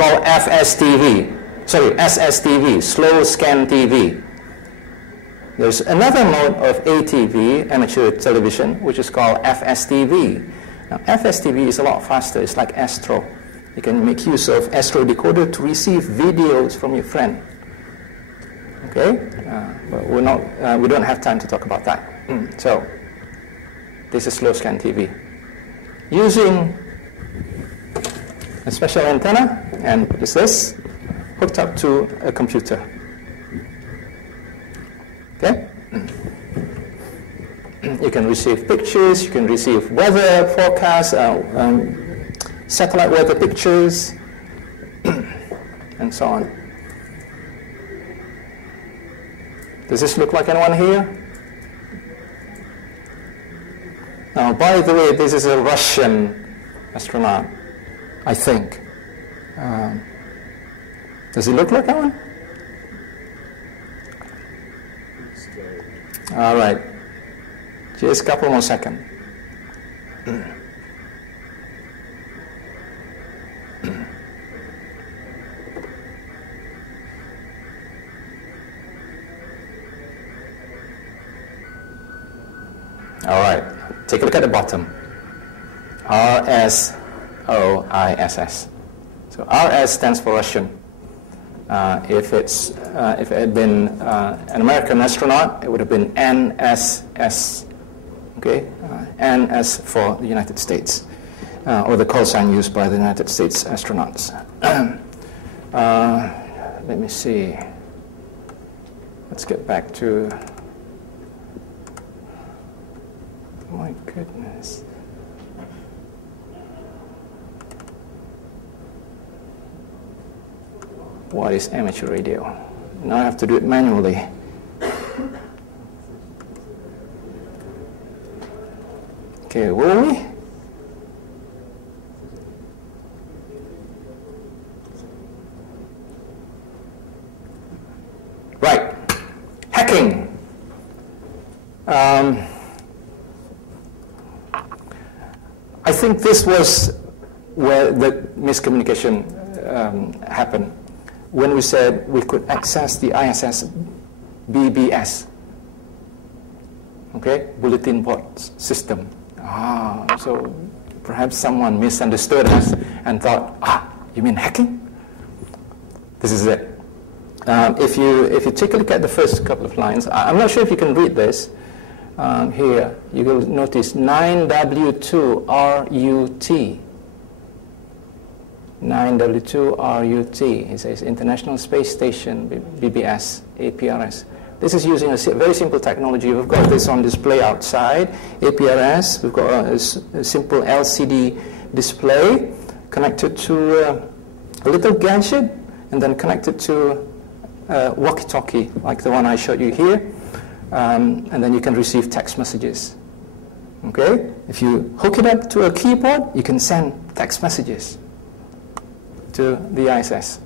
called FSTV. Sorry, SSTV, slow scan TV. There's another mode of ATV, amateur television, which is called FSTV. Now, FSTV is a lot faster. It's like Astro. You can make use of Astro decoder to receive videos from your friend. Okay, but we don't have time to talk about that. So, this is slow scan TV. Using a special antenna, and this hooked up to a computer. Okay? You can receive pictures, you can receive weather forecasts, satellite weather pictures, and so on. Does this look like anyone here? Now, by the way, this is a Russian astronaut, I think. Does he look like anyone? All right. Just a couple more seconds. All right. Take a look at the bottom. RSOISS. So RS stands for Russian. If it had been an American astronaut, it would have been NSS. Okay, NS for the United States, or the call sign used by the United States astronauts. Let me see. Let's get back to. My goodness. What is amateur radio? Now I have to do it manually. Okay, where are we? Right, hacking. I think this was where the miscommunication happened. When we said we could access the ISS BBS, okay, bulletin board system. So perhaps someone misunderstood us and thought, you mean hacking? This is it. If you take a look at the first couple of lines, I'm not sure if you can read this. Here, you will notice 9W2RUT. 9W2RUT. It says International Space Station, BBS, APRS. This is using a very simple technology. We've got this on display outside, APRS. We've got a simple LCD display connected to a little gadget and then connected to a walkie-talkie like the one I showed you here. And then you can receive text messages. Okay? If you hook it up to a keyboard, you can send text messages to the ISS.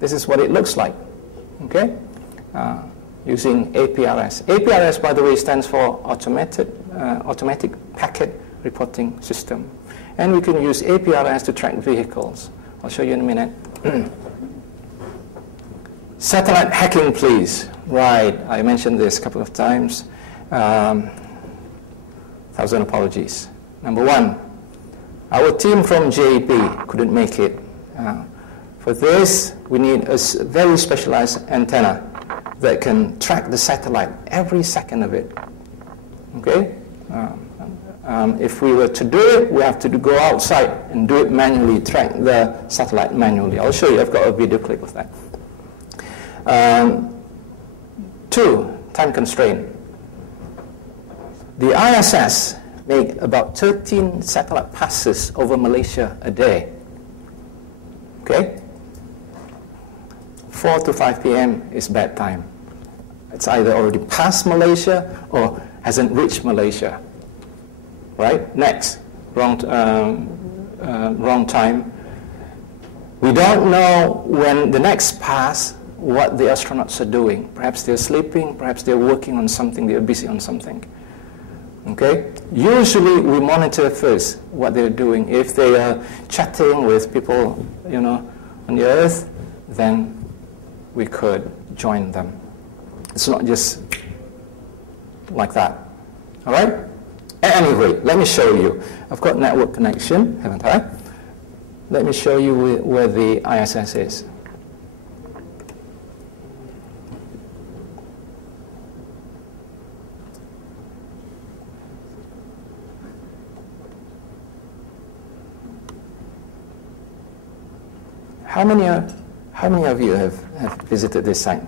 This is what it looks like. Okay? Using APRS. APRS, by the way, stands for Automatic Packet Reporting System. And we can use APRS to track vehicles. I'll show you in a minute. Satellite hacking, please. Right, I mentioned this a couple of times. 1,000 apologies. Number one, our team from JP couldn't make it. For this, we need a very specialized antenna that can track the satellite every second of it. Okay? If we were to do it, we have to go outside and do it manually, track the satellite manually. I'll show you. I've got a video clip of that. 2, time constraint. The ISS make about 13 satellite passes over Malaysia a day. Okay? 4 to 5 p.m. is bad time. It's either already past Malaysia or hasn't reached Malaysia. Right? Next, wrong time. We don't know when the next pass what the astronauts are doing. Perhaps they're sleeping, perhaps they're working on something, they're busy on something. Okay? Usually we monitor first what they're doing. If they are chatting with people, on the earth, then we could join them. It's not just like that. All right? At any rate, let me show you. I've got network connection, haven't I? Let me show you where the ISS is. How many of you have visited this site?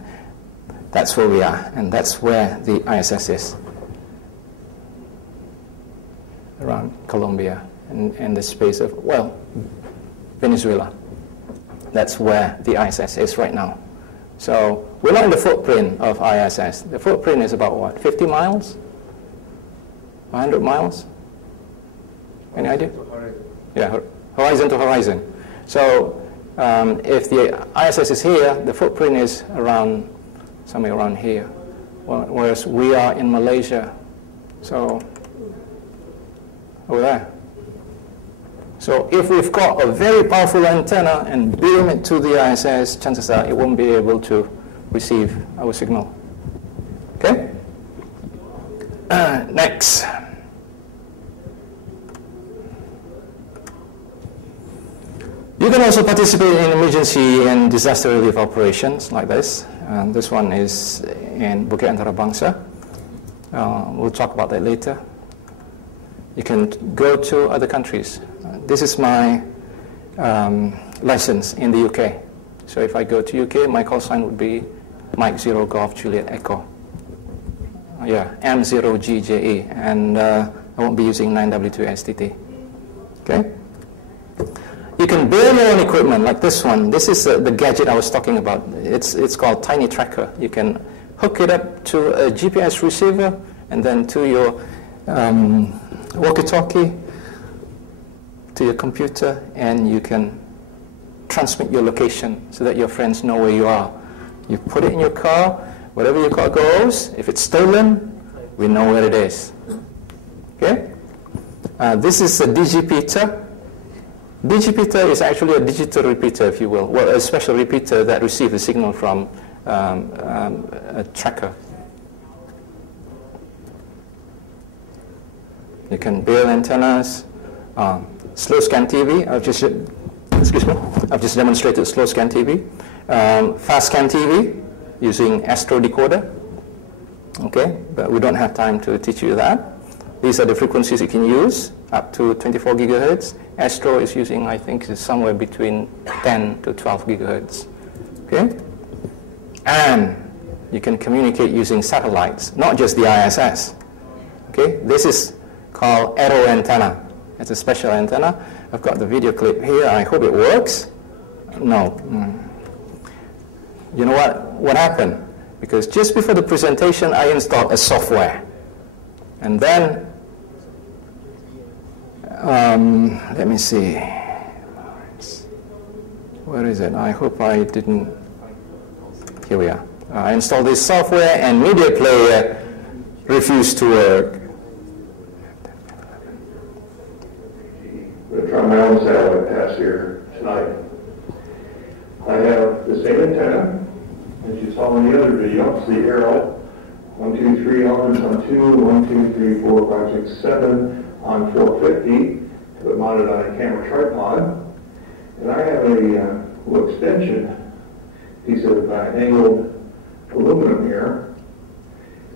That's where we are, and that's where the ISS is. Around Colombia and the space of, Venezuela. That's where the ISS is right now. So we're not in the footprint of ISS. The footprint is about what, 50 miles? 100 miles? Any idea? Yeah, horizon to horizon. So if the ISS is here, the footprint is around, somewhere around here. Whereas we are in Malaysia, so over there. So if we've got a very powerful antenna and beam it to the ISS, chances are it won't be able to receive our signal. Okay? Next. You can also participate in emergency and disaster relief operations like this. This one is in Bukit Antara Bangsa. We'll talk about that later. You can go to other countries. This is my license in the UK. So if I go to UK, my call sign would be Mike 0 Golf Juliet Echo. M0GJE, and I won't be using 9W2STT. Okay? You can build your own equipment like this one. This is the gadget I was talking about. It's called Tiny Tracker. You can hook it up to a GPS receiver and then to your walkie-talkie, to your computer, and you can transmit your location so that your friends know where you are. You put it in your car, wherever your car goes. If it's stolen, we know where it is. Okay? This is a digipeater. Digipeater is actually a digital repeater, if you will. Well, a special repeater that receives a signal from a tracker. You can build antennas. Slow scan TV. I've just demonstrated slow scan TV. Fast scan TV using Astro decoder. Okay, but we don't have time to teach you that. These are the frequencies you can use, up to 24 gigahertz. Astro is using, I think, is somewhere between 10 to 12 gigahertz. Okay, and you can communicate using satellites, not just the ISS. Okay, this is called arrow antenna. It's a special antenna. I've got the video clip here. I hope it works. No. You know what happened? Because just before the presentation, I installed a software. And then, let me see. Where is it? I hope I didn't. Here we are. I installed this software and media player refused to work. I'm going to try my own satellite pass here tonight. I have the same antenna as you saw in the other video. It's the arrow. 1, 2, 3 elements on 2, 1, 2, 3, 4, 5, 6, 7 on 450. Have it mounted on a camera tripod. And I have a little extension piece of angled aluminum here.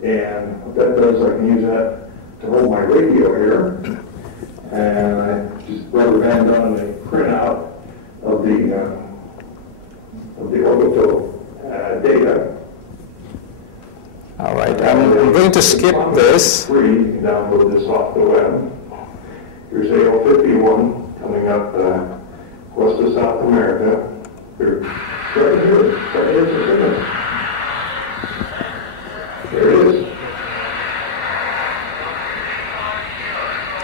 And what that does, I can use that to hold my radio here. And I just rubber band on the printout of the orbital data. All right, I'm going to skip this. Free, you can download this off the web. Here's AL51 coming up west of South America. Here, right here's the signal. There it is.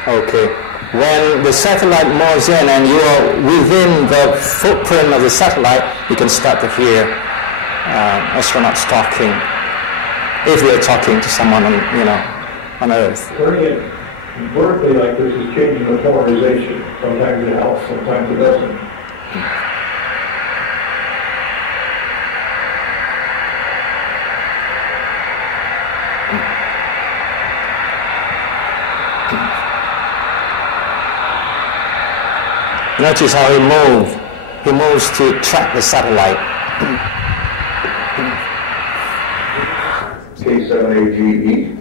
Okay. When the satellite moves in and you are within the footprint of the satellite, you can start to hear astronauts talking, if they're talking to someone on Earth. Turning it vertically like this is changing the polarization. Sometimes it helps, sometimes it doesn't. Notice how he moves. He moves to track the satellite. K7AGE.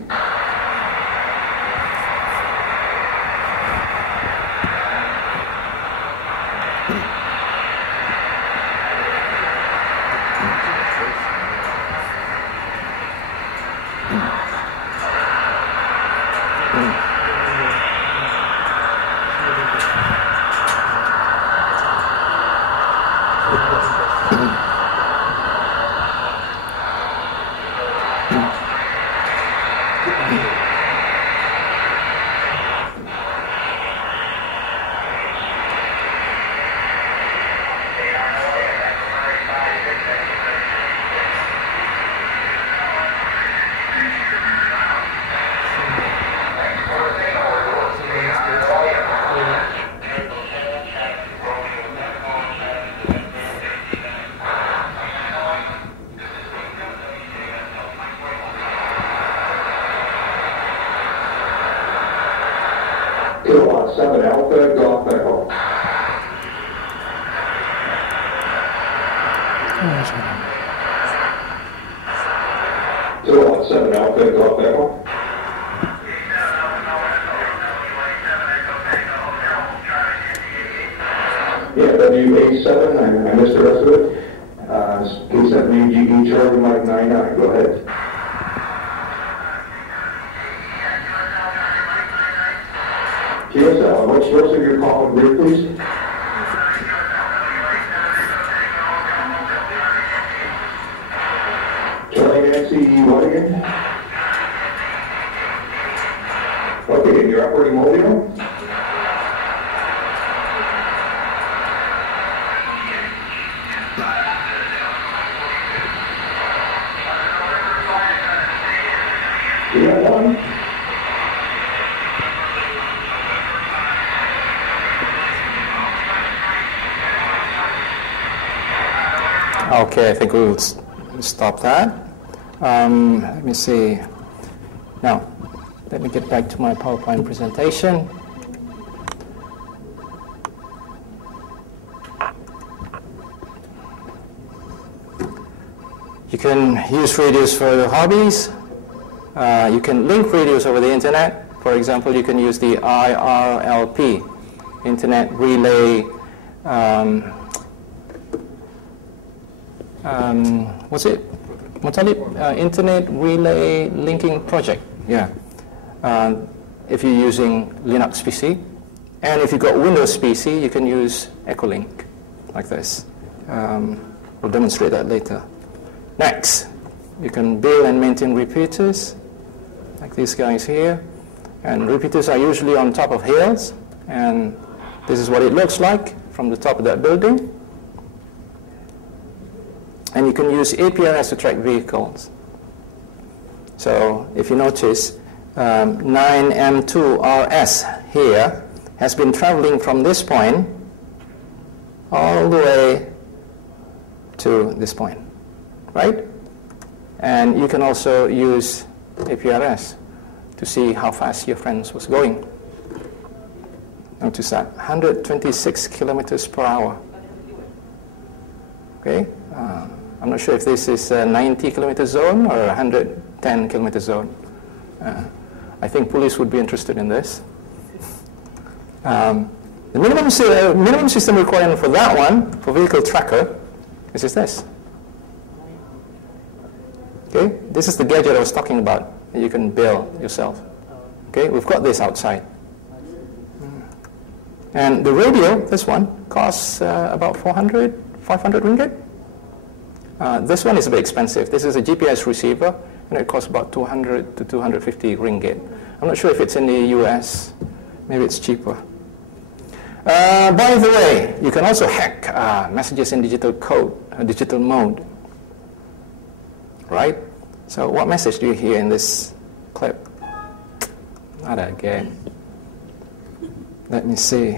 Kilowatt 7 Alpha, Golf Echo. Kilowatt 7 Alpha, Golf Echo. Yeah, WA7, I missed the rest of it. K7AGE, Charlie Mike 99, go ahead. GSL, what source of your call and grid, please? Charlie Nancy, what again? Okay, and you're operating Molio? Yeah, one. Okay, I think we'll stop that. Let me see. Now, let me get back to my PowerPoint presentation. You can use radios for your hobbies. You can link radios over the internet. For example, you can use the IRLP, Internet Relay, what's it? Internet Relay Linking Project. Yeah. If you're using Linux PC. And if you've got Windows PC, you can use Echolink, like this. We'll demonstrate that later. Next, you can build and maintain repeaters, like these guys here. And repeaters are usually on top of hills. And this is what it looks like from the top of that building. And you can use APRS to track vehicles. So if you notice, 9M2RS here has been traveling from this point all the way to this point, right? And you can also use APRS to see how fast your friend was going. Notice that, 126 kilometers per hour. Okay? I'm not sure if this is a 90 kilometer zone or a 110 kilometer zone. I think police would be interested in this. The minimum system requirement for that one, for vehicle tracker, is just this. Okay, this is the gadget I was talking about that you can build yourself. Okay, we've got this outside. And the radio, this one, costs about 400, 500 ringgit. This one is a bit expensive. This is a GPS receiver, and it costs about 200 to 250 ringgit. I'm not sure if it's in the US. Maybe it's cheaper. By the way, you can also hack messages in digital code, digital mode. Right? So what message do you hear in this clip? harder again. Let me see.